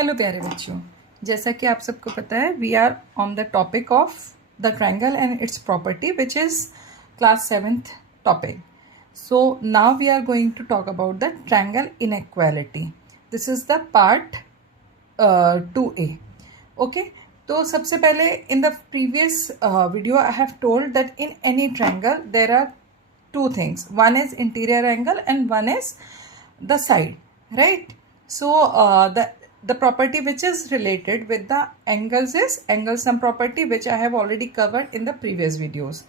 Hello प्यारे बच्चों, जैसा कि आप सबको पता है we are on the topic of the triangle and its property which is class 7th topic. So now we are going to talk about the triangle inequality. This is the part 2A. Okay, तो सबसे पहले in the previous video I have told that in any triangle there are two things. One is interior angle and one is the side, right? So the property which is related with the angles is angle sum property, which I have already covered in the previous videos.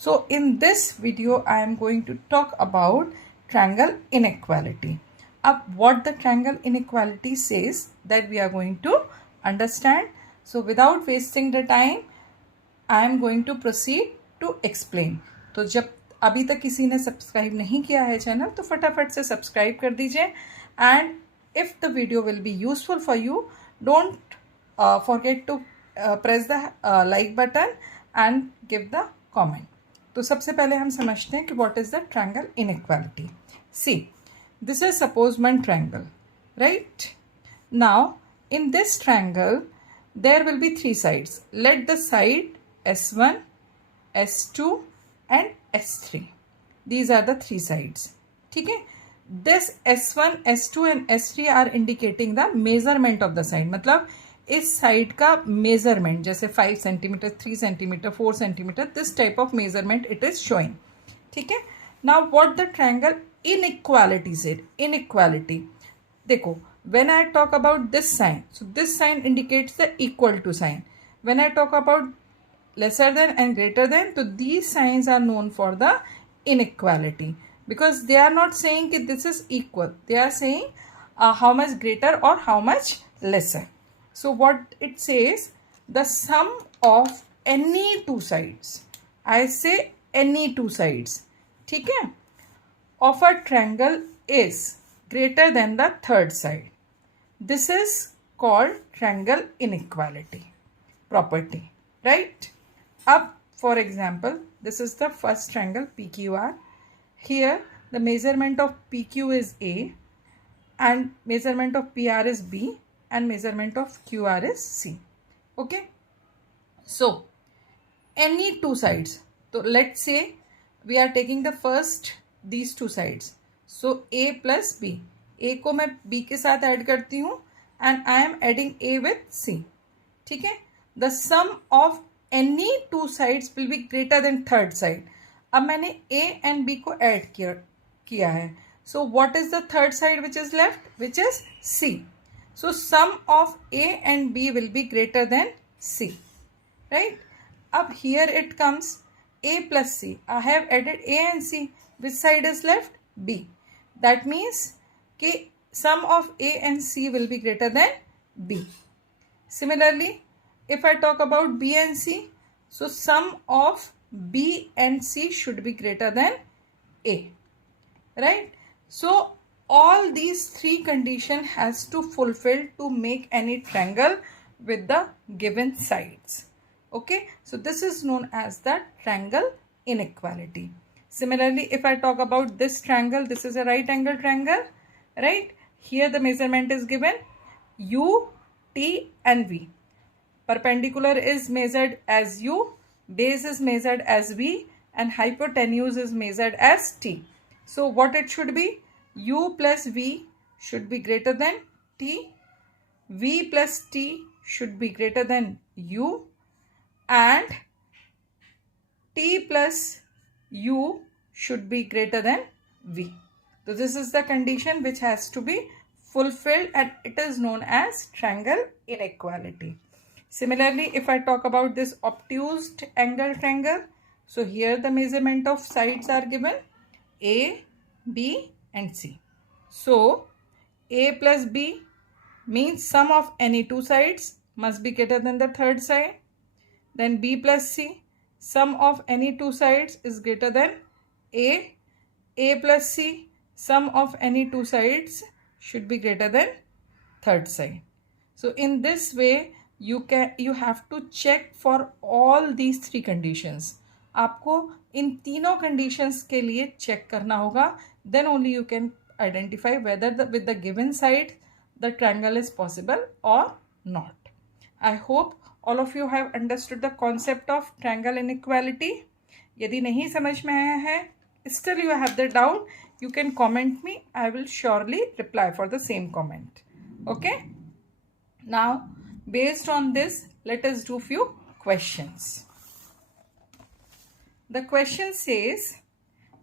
So in this video I am going to talk about triangle inequality. What the triangle inequality says, that we are going to understand. So without wasting the time, I am going to proceed to explain. तो जब अभी तक किसी ने subscribe नहीं किया है channel, तो फटाफट से सब्सक्राइब कर दीजिए. And if the video will be useful for you, don't forget to press the like button and give the comment. तो सबसे पहले हम समझते हैं कि what is the triangle inequality. See, this is suppose one triangle, right? Now in this triangle there will be three sides. Let the side S1, S2 and S3. These are the three sides. ठीक है? This S1, S2 and S3 are indicating the measurement of the side. मतलब इस side का measurement, जैसे 5 centimetre, 3 centimetre, 4 centimetre, this type of measurement it is showing. ठीक है? Now what the triangle inequality said. Inequality देखो, when I talk about this sign, so this sign indicates the equal to sign. When I talk about lesser than and greater than, so these signs are known for the inequality, because they are not saying that this is equal, they are saying how much greater or how much lesser. So what it says, the sum of any two sides, I say any two sides, ठीक है, of a triangle is greater than the third side. This is called triangle inequality property, right? Up, for example, this is the first triangle PQR. Here the measurement of PQ is A and measurement of PR is B and measurement of QR is C. Okay, so any two sides. So let's say we are taking the first these two sides. So A plus B. A को मैं B के साथ add करती हूँ and I am adding A with C. ठीक है? The sum of any two sides will be greater than third side. अब मैंने A and B को ऐड किया है. So what is the third side which is left? Which is C. So sum of A and B will be greater than C, right? अब here it comes A plus C. I have added A and C. Which side is left? B. That means कि sum of A and C will be greater than B. Similarly, if I talk about B and C, so sum of B and C should be greater than A, right? So all these three conditions has to fulfill to make any triangle with the given sides. Okay, so this is known as the triangle inequality. Similarly, if I talk about this triangle, this is a right angle triangle, right? Here the measurement is given U, T and V. Perpendicular is measured as U, base is measured as V and hypotenuse is measured as T. So what it should be? U plus V should be greater than T, V plus T should be greater than U and T plus U should be greater than V. So this is the condition which has to be fulfilled and it is known as triangle inequality. Similarly, if I talk about this obtuse angle triangle, so here the measurement of sides are given A, B and C. So A plus B means sum of any two sides must be greater than the third side. Then B plus C, sum of any two sides is greater than A. A plus C, sum of any two sides should be greater than third side. So in this way you have to check for all these three conditions. आपको इन तीनों conditions के लिए check करना होगा. Then only you can identify whether with the given side the triangle is possible or not. I hope all of you have understood the concept of triangle inequality. यदि नहीं समझ में आया है, still you have the doubt, you can comment me. I will surely reply for the same comment. Okay? Now, based on this, let us do few questions. The question says,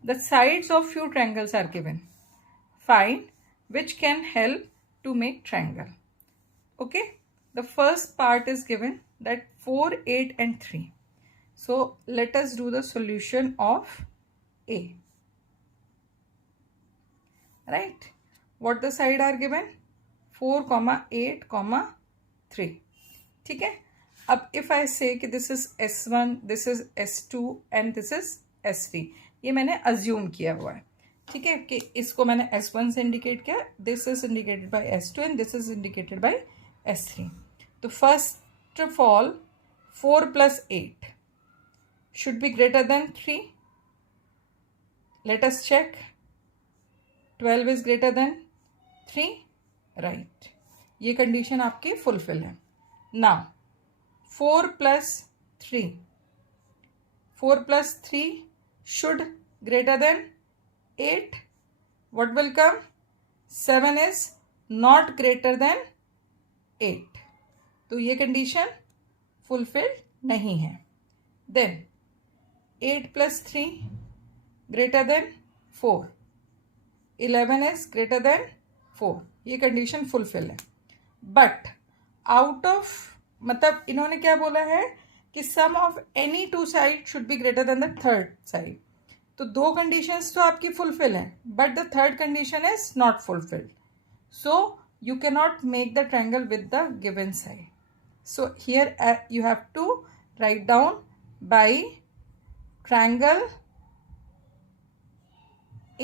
the sides of few triangles are given. Find which can help to make triangle. Okay? The first part is given, that 4, 8 and 3. So let us do the solution of A. Right? What the side are given? 4, 8, 3. ठीक है? अब if I say कि this is S1, this is S2 and this is S3, ये मैंने assume किया हुआ है. ठीक है, कि इसको मैंने S1 से इंडिकेट किया, this is indicated by S2 and this is indicated by S3. तो first of all, 4 plus 8 should be greater than 3. Let us check. 12 is greater than 3. Right. ये कंडीशन आपकी फुलफिल है. Now 4 plus 3. 4 plus 3 should greater than 8. What will come? 7 is not greater than 8. तो ये condition fulfil नहीं है. Then 8 plus 3 greater than 4. 11 is greater than 4. ये condition fulfil है. But out of, मतलब इन्होंने क्या बोला है कि sum of any two side should be greater than the third side. तो दो कंडीशंस तो आपकी फुलफिल हैं, but the third condition is not fulfilled. So you cannot make the triangle with the given side. So here you have to write down by triangle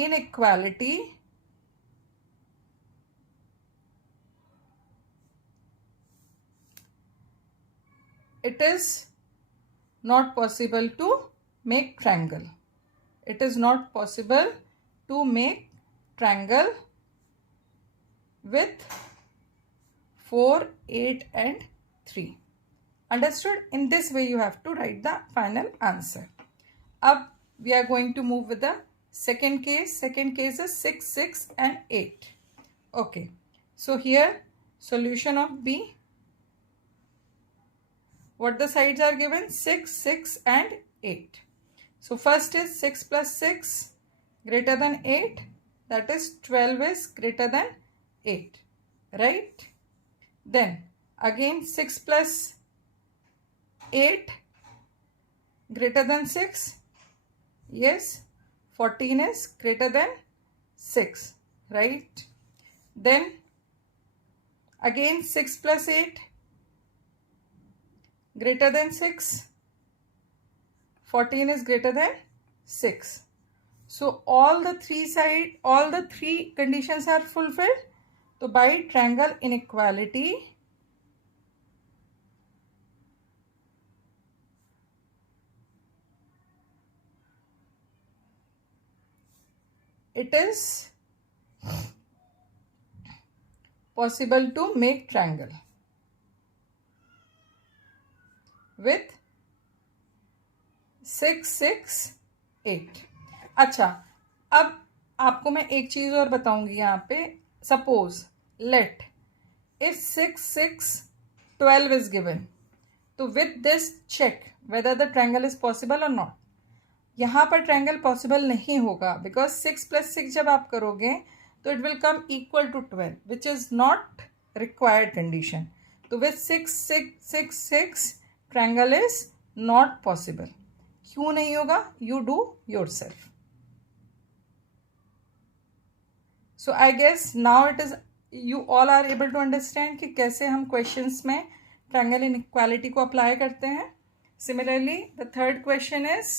inequality it is not possible to make triangle. It is not possible to make triangle with 4, 8 and 3. Understood? In this way you have to write the final answer. Ab we are going to move with the second case. Second case is 6, 6 and 8. Okay. So here solution of B. What the sides are given? 6, 6 and 8. So first is 6 plus 6 greater than 8. That is 12 is greater than 8. Right? Then again 6 plus 8 greater than 6. Yes. 14 is greater than 6. Right? Then again 6 plus 8 greater than 6. 14 is greater than 6. So all the three conditions are fulfilled. So by triangle inequality, it is possible to make triangle with 6, 6, 8. अच्छा, अब आपको मैं एक चीज और बताऊंगी यहाँ पे. Suppose let if 6, 6, 12 is given, तो with this check whether the triangle is possible or not. यहाँ पर ट्रायंगल पॉसिबल नहीं होगा बिकॉज 6 plus 6 जब आप करोगे तो it will come equal to 12 which is not required condition. तो with 6, 6, 6, 6 triangle is not possible. क्यों नहीं होगा? You do yourself. So I guess now it is you all are able to understand कि कैसे हम क्वेश्चंस में triangle inequality को apply करते हैं. Similarly the third question is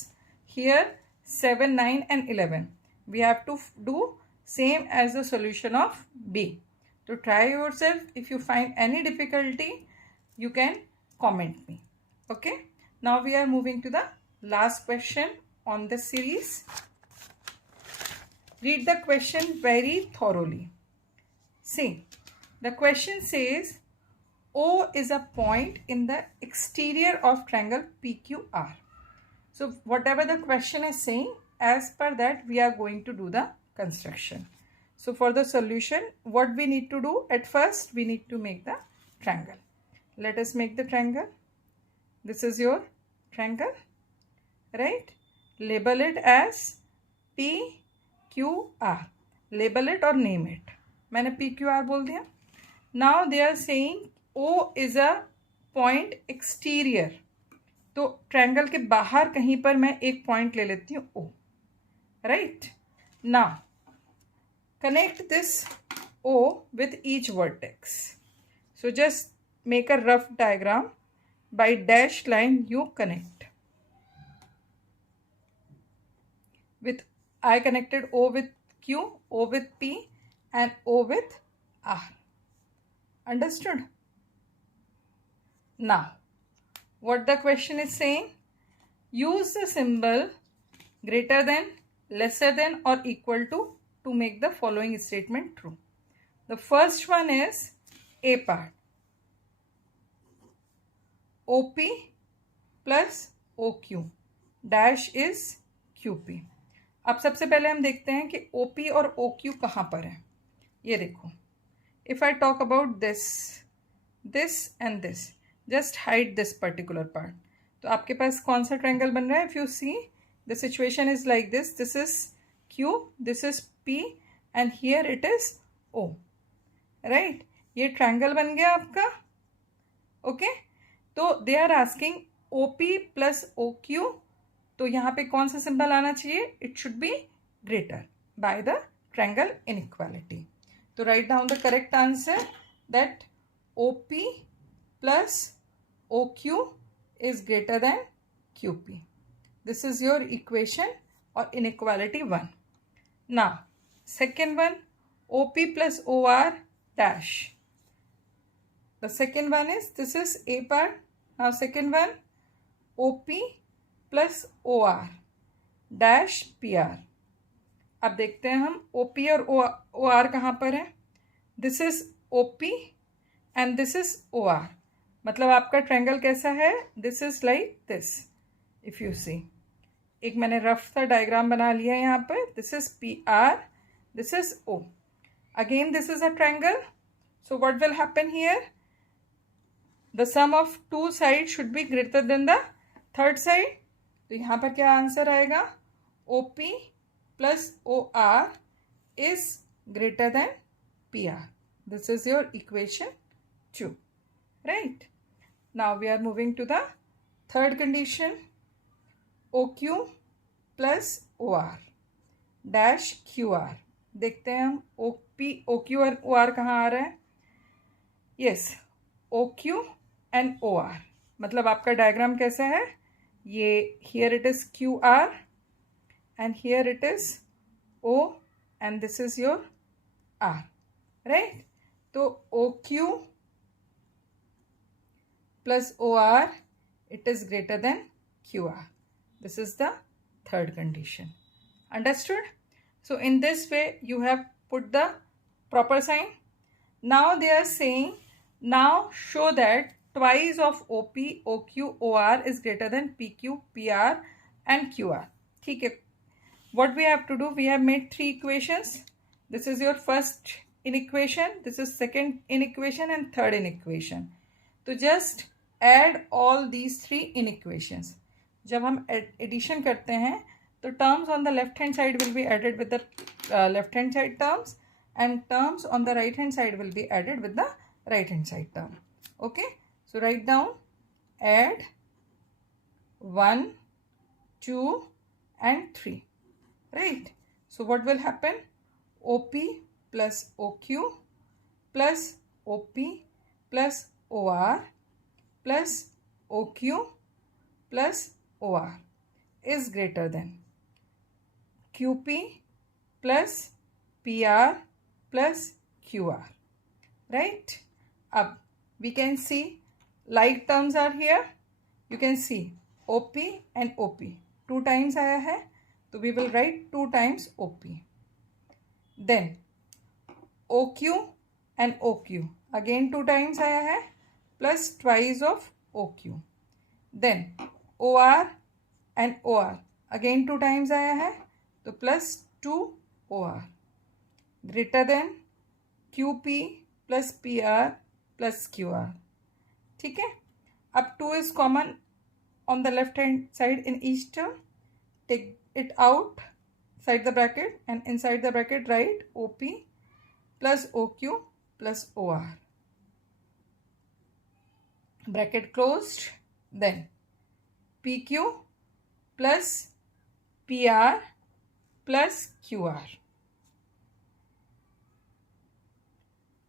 here 7, 9 and 11. We have to do same as the solution of B. To try yourself. If you find any difficulty, you can comment me. Okay. Now we are moving to the last question on the series. Read the question very thoroughly. See, The question says O is a point in the exterior of triangle PQR. So whatever the question is saying, as per that we are going to do the construction. So for the solution, what we need to do at first, we need to make the triangle. Let us make the triangle. This is your triangle, right? Label it as PQR. Label it or name it. मैंने PQR बोल दिया. Now they are saying O is a point exterior. तो triangle के बाहर कहीं पर मैं एक पॉइंट ले लेती हूँ O. Right? Now connect this O with each vertex. So just make a rough diagram. By dashed line you connect. With I connected O with Q, O with P and O with R. Understood? Now, what the question is saying? Use the symbol greater than, lesser than or equal to make the following statement true. The first one is A part. OP plus OQ dash is QP. अब सबसे पहले हम देखते हैं कि OP और OQ कहाँ पर है. ये देखो, if I talk about this and this, just hide this particular part. तो आपके पास कौन सा ट्रायंगल बन रहा है? If you see, the situation is like this. This is Q, this is P and here it is O. Right? ये triangle बन गया आपका. Okay? तो they are asking OP plus OQ. तो यहाँ पे कौन सा सिंबल आना चाहिए? It should be greater by the triangle inequality. तो write down the correct answer that OP plus OQ is greater than QP. This is your equation or inequality 1. Now, second one, OP plus OR dash. The second one is, this is A part. Now, second one, OP plus OR dash PR. अब देखते हैं हम OP और OR कहाँ पर है. This is OP and this is OR. मतलब आपका ट्रायंगल कैसा है? This is like this. If you see, एक मैंने रफ सा डायग्राम बना लिया है यहाँ पर. This is PR, this is O. Again, this is a triangle. So what will happen here? The sum of two sides should be greater than the third side. तो यहाँ पर क्या आंसर आएगा? OP plus OR is greater than PR. This is your equation 2. Right? Now we are moving to the third condition. OQ plus OR dash QR. देखते हैं हम OQ और OR कहाँ आ रहा है? Yes, OQ and OR. मतलब आपका diagram कैसा है? ये here it is QR and here it is O and this is your R. Right? तो OQ plus OR, it is greater than QR. This is the third condition. Understood? So in this way you have put the proper sign. Now they are saying, now show that twice of OP, OQ, OR is greater than PQ, PR and QR. ठीक है. What we have to do, we have made three equations. This is your first inequation, this is second inequation and third inequation. तो just add all these three inequations. जब हम addition करते हैं तो terms on the left hand side will be added with the left hand side terms and terms on the right hand side will be added with the right hand side term. Okay, so write down, add 1, 2 and 3. Right? So what will happen? OP plus OQ plus OP plus OR plus OQ plus OR is greater than QP plus PR plus QR. Right? Up we can see like terms are here. You can see OP and OP 2 times आया है, तो we will write 2 times OP. Then OQ and OQ. Again 2 times आया है plus twice of OQ. Then OR and OR. Again 2 times आया है तो plus 2 OR. Greater than QP plus PR plus QR. ठीक है. अब 2 is common on the left hand side in each term. Take it out inside the bracket and inside the bracket write OP plus OQ plus OR. Bracket closed. Then PQ plus PR plus QR.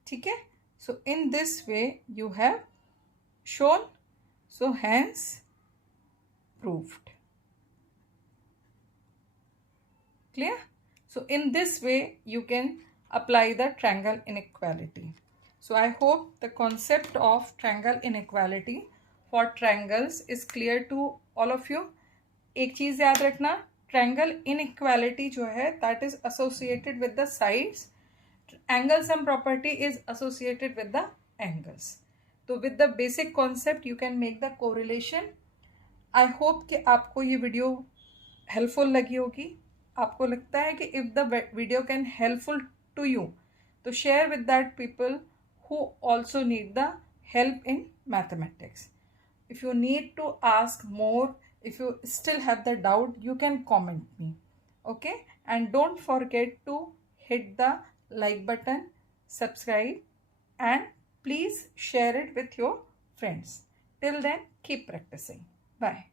ठीक है. So in this way you have shown, so hence proved. Clear? So in this way you can apply the triangle inequality. So I hope the concept of triangle inequality for triangles is clear to all of you. एक चीज याद रखना, triangle inequality जो है that is associated with the sides. Angle sum property is associated with the angles. तो with the basic concept you can make the correlation. I hope कि आपको ये वीडियो हेल्पफुल लगी होगी. आपको लगता है कि if the video can helpful to you तो share with that people who also need the help in mathematics. If you need to ask more, if you still have the doubt, you can comment me. Okay? And don't forget to hit the like button, subscribe, and please share it with your friends. Till then, keep practicing. Bye.